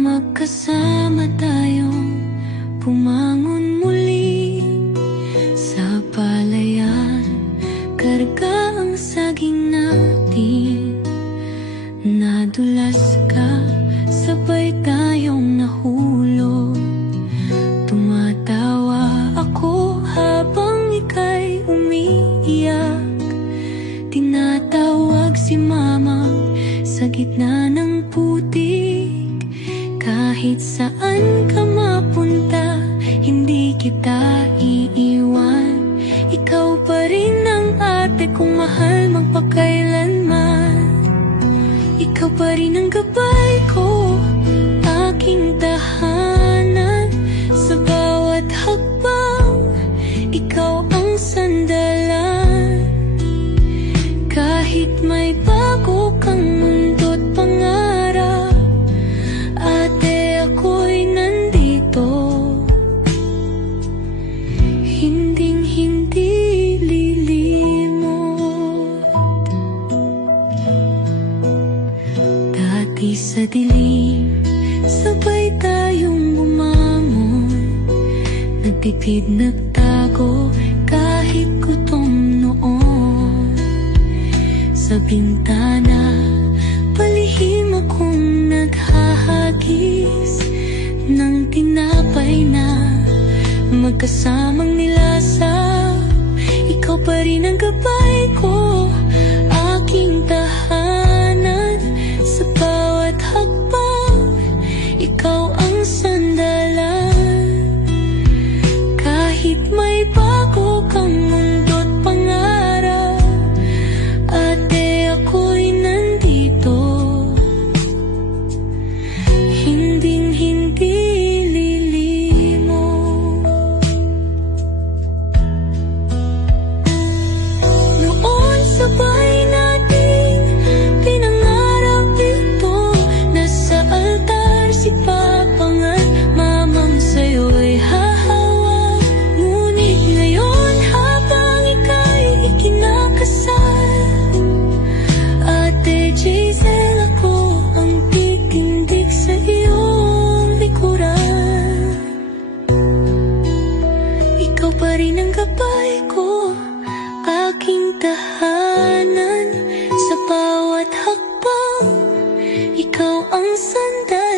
magkasama tayong bumangon muli sa palayan. Karga ang saging natin, nadulas ka, sabay tayong nahulog. Tumatawa ako habang ika'y umiiyak. Tinatawag si mama sa gitna ng putik. Kahit saan ka mapunta, hindi kita iiwan. Ikaw pa rin ang ate kong mahal magpakailanman. Ikaw pa rin ang gabay ko, aking tahanan. Sa bawat hakbang, ikaw ang sandalan. Kahit may bago kang mundo't pangarap, ate, ako'y nandito. Hinding-hindi lilimot. Dati sa dilim, sabay tayong bumangon. Nagtipid, nagtago, kahit gutom noon. Sa bintana, palihim akong naghahagis ng tinapay na magkasamang nilasa. Ikaw pa rin ang gabay ko, aking tahanan. Sa bawat hakbang, ikaw ang sandalan. Kahit may bago kang mundo't pangarap, ate, ako'y nandito. Hinding-hindi lilimot. Noon sabay nating pinangarap ito. Nasa altar si Papa nga't mamang sa'yo'y hahawak. Ngunit ngayon habang ika'y ikinakasal, Ate Jazel, ako ang titindig sa iyong likuran. Ikaw pa rin ang gabay ko, aking tahanan. Sa bawat hakbang, ikaw ang sandalan.